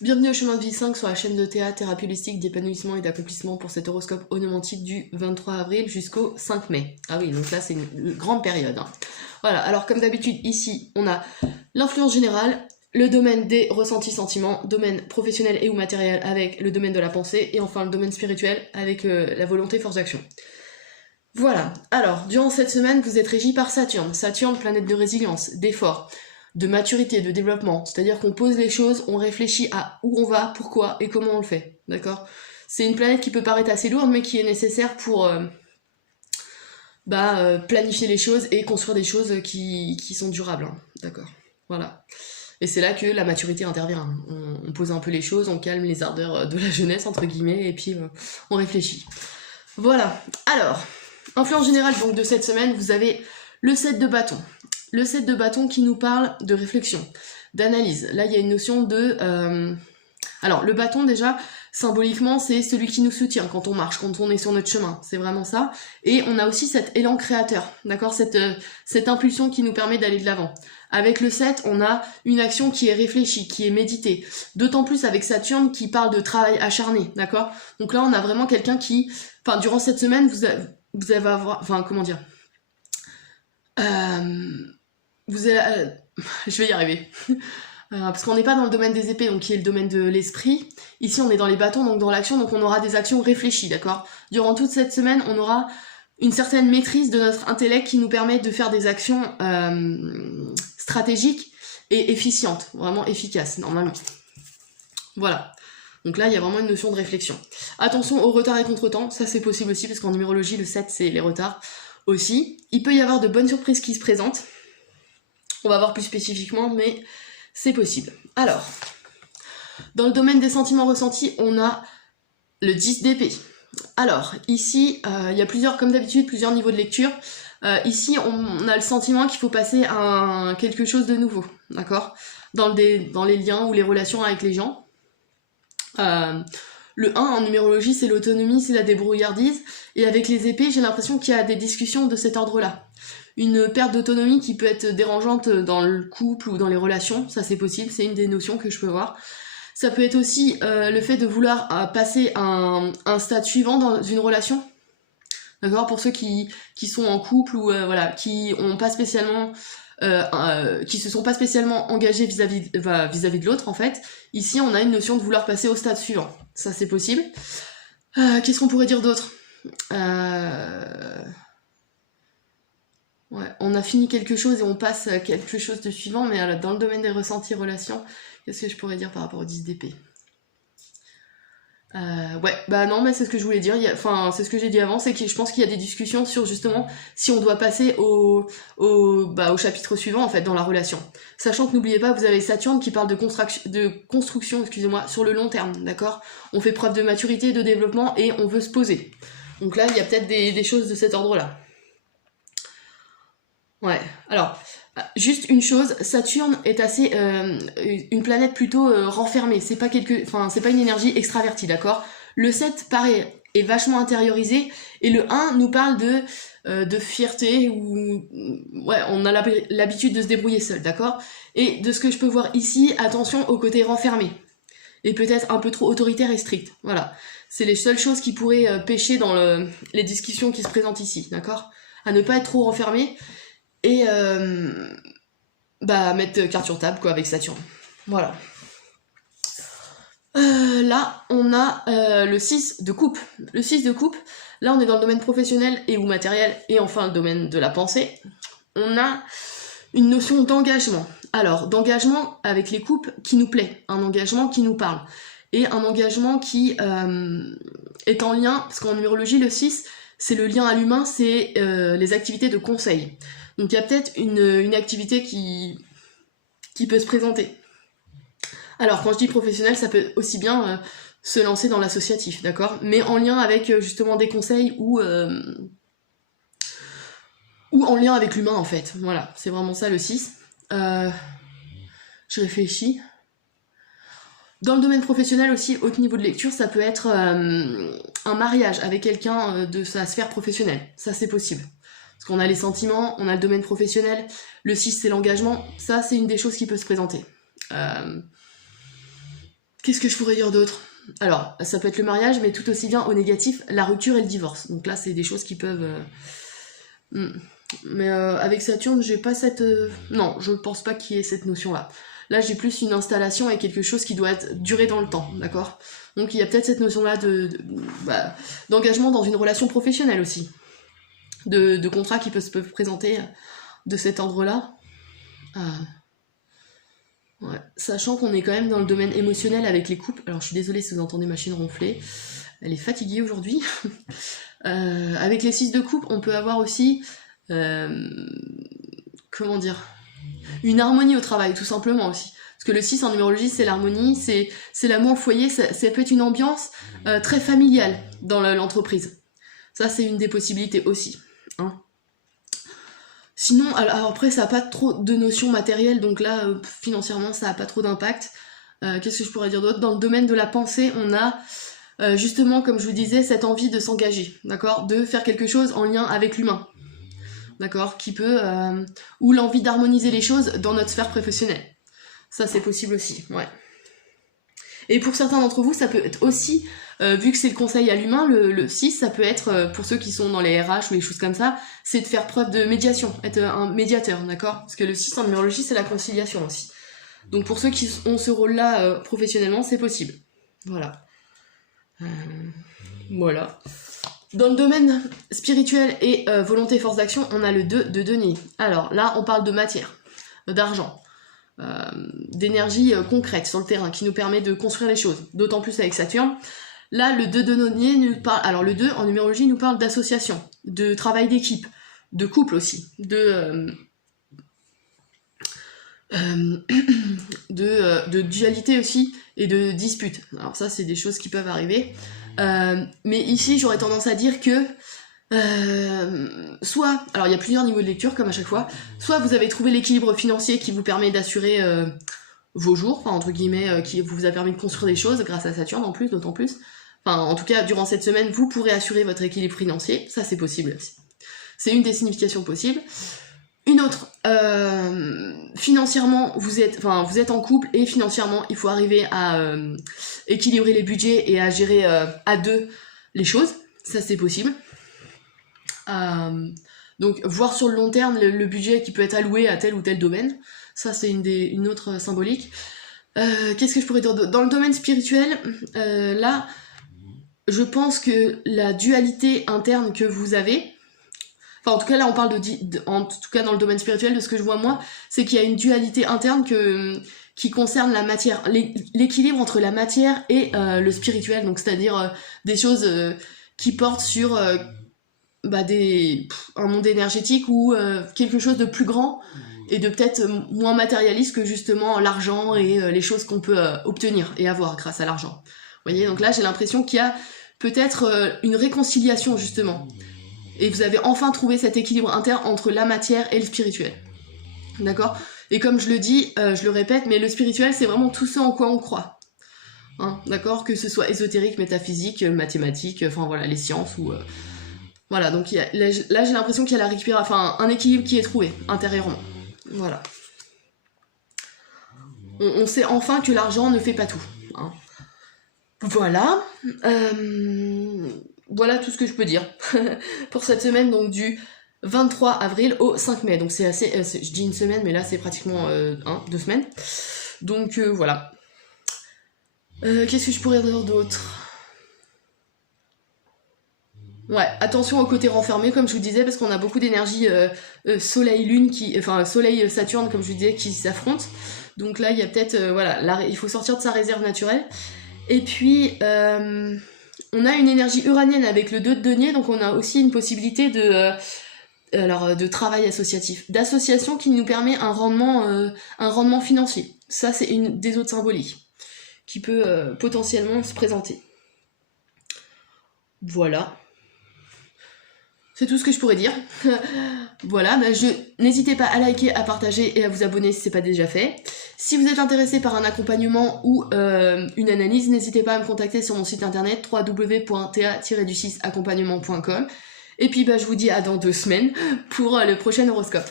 Bienvenue au Chemin de Vie 5 sur la chaîne de théâtre, thérapie holistique, d'épanouissement et d'accomplissement pour cet horoscope onomantique du 23 avril jusqu'au 5 mai. Ah oui, donc là c'est une grande période. Voilà, alors comme d'habitude ici on a l'influence générale, le domaine des ressentis sentiments, domaine professionnel et ou matériel avec le domaine de la pensée et enfin le domaine spirituel avec la volonté force d'action. Voilà, alors durant cette semaine vous êtes régi par Saturne. Saturne, planète de résilience, d'effort, de maturité, de développement, c'est-à-dire qu'on pose les choses, on réfléchit à où on va, pourquoi et comment on le fait, d'accord? C'est une planète qui peut paraître assez lourde, mais qui est nécessaire pour planifier les choses et construire des choses qui sont durables, hein, d'accord? Voilà. Et c'est là que la maturité intervient. On pose un peu les choses, on calme les ardeurs de la jeunesse, entre guillemets, et puis on réfléchit. Voilà. Alors, influence générale donc de cette semaine, vous avez le 7 de bâton. Le 7 de bâton qui nous parle de réflexion, d'analyse. Là, il y a une notion de... Alors, le bâton, déjà, symboliquement, c'est celui qui nous soutient quand on marche, quand on est sur notre chemin. C'est vraiment ça. Et on a aussi cet élan créateur, d'accord, cette impulsion qui nous permet d'aller de l'avant. Avec le 7, on a une action qui est réfléchie, qui est méditée. D'autant plus avec Saturne qui parle de travail acharné, d'accord? Donc là, on a vraiment quelqu'un qui... Enfin, durant cette semaine, vous allez avoir... Enfin, comment dire vous allez, je vais y arriver. Parce qu'on n'est pas dans le domaine des épées, donc qui est le domaine de l'esprit. Ici, on est dans les bâtons, donc dans l'action, donc on aura des actions réfléchies, d'accord? Durant toute cette semaine, on aura une certaine maîtrise de notre intellect qui nous permet de faire des actions stratégiques et efficientes, vraiment efficaces, normalement. Voilà. Donc là, il y a vraiment une notion de réflexion. Attention aux retards et contretemps, ça c'est possible aussi, parce qu'en numérologie, le 7, c'est les retards aussi. Il peut y avoir de bonnes surprises qui se présentent. On va voir plus spécifiquement, mais c'est possible. Alors, dans le domaine des sentiments ressentis, on a le 10 d'épée. Alors, ici, il y a plusieurs, comme d'habitude, plusieurs niveaux de lecture. Ici, on a le sentiment qu'il faut passer à quelque chose de nouveau, d'accord, dans les liens ou les relations avec les gens. Le 1 en numérologie, c'est l'autonomie, c'est la débrouillardise. Et avec les épées, j'ai l'impression qu'il y a des discussions de cet ordre-là. Une perte d'autonomie qui peut être dérangeante dans le couple ou dans les relations, ça c'est possible, c'est une des notions que je peux voir. Ça peut être aussi le fait de vouloir passer un stade suivant dans une relation, d'accord, pour ceux qui sont en couple ou voilà, qui ont pas spécialement qui se sont pas spécialement engagés vis-à-vis de l'autre en fait. Ici on a une notion de vouloir passer au stade suivant, ça c'est possible. Qu'est-ce qu'on pourrait dire d'autre? Ouais, on a fini quelque chose et on passe à quelque chose de suivant, mais dans le domaine des ressentis relations, qu'est-ce que je pourrais dire par rapport au 10 d'épée? Ouais, bah non, mais c'est ce que je voulais dire. Enfin, c'est ce que j'ai dit avant, c'est que je pense qu'il y a des discussions sur justement si on doit passer au chapitre suivant en fait dans la relation. Sachant que n'oubliez pas, vous avez Saturne qui parle de construction, excusez-moi, sur le long terme, d'accord? On fait preuve de maturité, de développement et on veut se poser. Donc là, il y a peut-être des choses de cet ordre-là. Ouais, alors, juste une chose, Saturne est assez une planète plutôt renfermée, c'est pas une énergie extravertie, d'accord? Le 7, pareil, est vachement intériorisé, et le 1 nous parle de fierté, ou ouais, on a l'habitude de se débrouiller seul, d'accord? Et de ce que je peux voir ici, attention au côté renfermé, et peut-être un peu trop autoritaire et strict, voilà. C'est les seules choses qui pourraient pêcher dans les discussions qui se présentent ici, d'accord? À ne pas être trop renfermé, et mettre carte sur table quoi avec Saturne. Voilà. Là, on a le 6 de coupe. Le 6 de coupe, là on est dans le domaine professionnel et ou matériel, et enfin le domaine de la pensée. On a une notion d'engagement. Alors, d'engagement avec les coupes qui nous plaît, un engagement qui nous parle, et un engagement qui est en lien, parce qu'en numérologie, le 6, c'est le lien à l'humain, c'est les activités de conseil. Donc il y a peut-être une activité qui peut se présenter. Alors quand je dis professionnel, ça peut aussi bien se lancer dans l'associatif, d'accord? Mais en lien avec justement des conseils ou en lien avec l'humain en fait. Voilà, c'est vraiment ça le 6. Je réfléchis. Dans le domaine professionnel aussi, haut niveau de lecture, ça peut être un mariage avec quelqu'un de sa sphère professionnelle. Ça c'est possible. Parce qu'on a les sentiments, on a le domaine professionnel, le 6 c'est l'engagement, ça c'est une des choses qui peut se présenter. Qu'est-ce que je pourrais dire d'autre? Alors, ça peut être le mariage, mais tout aussi bien au négatif, la rupture et le divorce. Donc là, c'est des choses qui peuvent... Mais avec Saturne, j'ai pas cette... Non, je pense pas qu'il y ait cette notion-là. Là, j'ai plus une installation et quelque chose qui doit être duré dans le temps, d'accord? Donc il y a peut-être cette notion-là d'engagement dans une relation professionnelle aussi. De contrats qui peuvent présenter de cet ordre-là. Ouais. Sachant qu'on est quand même dans le domaine émotionnel avec les couples. Alors je suis désolée si vous entendez ma chienne ronfler. Elle est fatiguée aujourd'hui. Avec les 6 de coupe, on peut avoir aussi... comment dire, une harmonie au travail, tout simplement aussi. Parce que le 6 en numérologie, c'est l'harmonie, c'est l'amour au foyer, ça peut être une ambiance très familiale dans l'entreprise. Ça, c'est une des possibilités aussi. Hein. Sinon, alors après, ça n'a pas trop de notions matérielles, donc là, financièrement, ça n'a pas trop d'impact. Qu'est-ce que je pourrais dire d'autre? Dans le domaine de la pensée, on a... justement, comme je vous disais, cette envie de s'engager, d'accord? De faire quelque chose en lien avec l'humain. D'accord, qui peut... ou l'envie d'harmoniser les choses dans notre sphère professionnelle. Ça, c'est possible aussi, ouais. Et pour certains d'entre vous, ça peut être aussi, vu que c'est le conseil à l'humain, le 6, ça peut être, pour ceux qui sont dans les RH ou les choses comme ça, c'est de faire preuve de médiation, être un médiateur, d'accord? Parce que le 6 en numérologie, c'est la conciliation aussi. Donc pour ceux qui ont ce rôle-là professionnellement, c'est possible. Voilà. Voilà. Dans le domaine spirituel et volonté force d'action, on a le 2 de denier. Alors là, on parle de matière, d'argent, d'énergie concrète sur le terrain qui nous permet de construire les choses, d'autant plus avec Saturne. Là, le 2 de denier nous parle... Alors le 2 en numérologie nous parle d'association, de travail d'équipe, de couple aussi, de dualité aussi et de dispute. Alors ça, c'est des choses qui peuvent arriver. Mais ici, j'aurais tendance à dire que soit, alors il y a plusieurs niveaux de lecture comme à chaque fois, soit vous avez trouvé l'équilibre financier qui vous permet d'assurer vos jours, enfin entre guillemets, qui vous a permis de construire des choses grâce à Saturne en plus, d'autant plus. Enfin, en tout cas, durant cette semaine, vous pourrez assurer votre équilibre financier, ça c'est possible aussi. C'est une des significations possibles. Une autre, financièrement, vous êtes en couple et financièrement, il faut arriver à équilibrer les budgets et à gérer à deux les choses. Ça, c'est possible. Donc, voir sur le long terme le budget qui peut être alloué à tel ou tel domaine. Ça, c'est une autre symbolique. Qu'est-ce que je pourrais dire dans le domaine spirituel, là, je pense que la dualité interne que vous avez... Enfin, en tout cas, là, on parle en tout cas, dans le domaine spirituel, de ce que je vois, moi, c'est qu'il y a une dualité interne qui concerne la matière, l'équilibre entre la matière et le spirituel, donc c'est-à-dire des choses qui portent sur un monde énergétique ou quelque chose de plus grand et de peut-être moins matérialiste que justement l'argent et les choses qu'on peut obtenir et avoir grâce à l'argent. Vous voyez, donc là, j'ai l'impression qu'il y a peut-être une réconciliation, justement. Et vous avez enfin trouvé cet équilibre interne entre la matière et le spirituel. D'accord ? Et comme je le dis, je le répète, mais le spirituel, c'est vraiment tout ce en quoi on croit. Hein, d'accord ? Que ce soit ésotérique, métaphysique, mathématique, enfin voilà, les sciences ou... Voilà, donc là, j'ai l'impression qu'il y a un équilibre qui est trouvé, intérieurement. Voilà. On sait enfin que l'argent ne fait pas tout. Hein. Voilà. Voilà tout ce que je peux dire pour cette semaine, donc du 23 avril au 5 mai. Donc c'est assez... je dis une semaine, mais là c'est pratiquement 2 semaines. Donc voilà. Qu'est-ce que je pourrais dire d'autre ? Ouais, attention au côté renfermé, comme je vous disais, parce qu'on a beaucoup d'énergie Soleil-Lune, Soleil-Saturne, comme je vous disais, qui s'affrontent. Donc là, il y a peut-être... il faut sortir de sa réserve naturelle. Et puis... on a une énergie uranienne avec le 2 de denier, donc on a aussi une possibilité de travail associatif, d'association qui nous permet un rendement financier. Ça, c'est une des autres symboliques qui peut potentiellement se présenter. Voilà. C'est tout ce que je pourrais dire. Voilà, n'hésitez pas à liker, à partager et à vous abonner si ce n'est pas déjà fait. Si vous êtes intéressé par un accompagnement ou une analyse, n'hésitez pas à me contacter sur mon site internet www.ta-accompagnement.com. Et puis je vous dis à dans 2 semaines pour le prochain horoscope.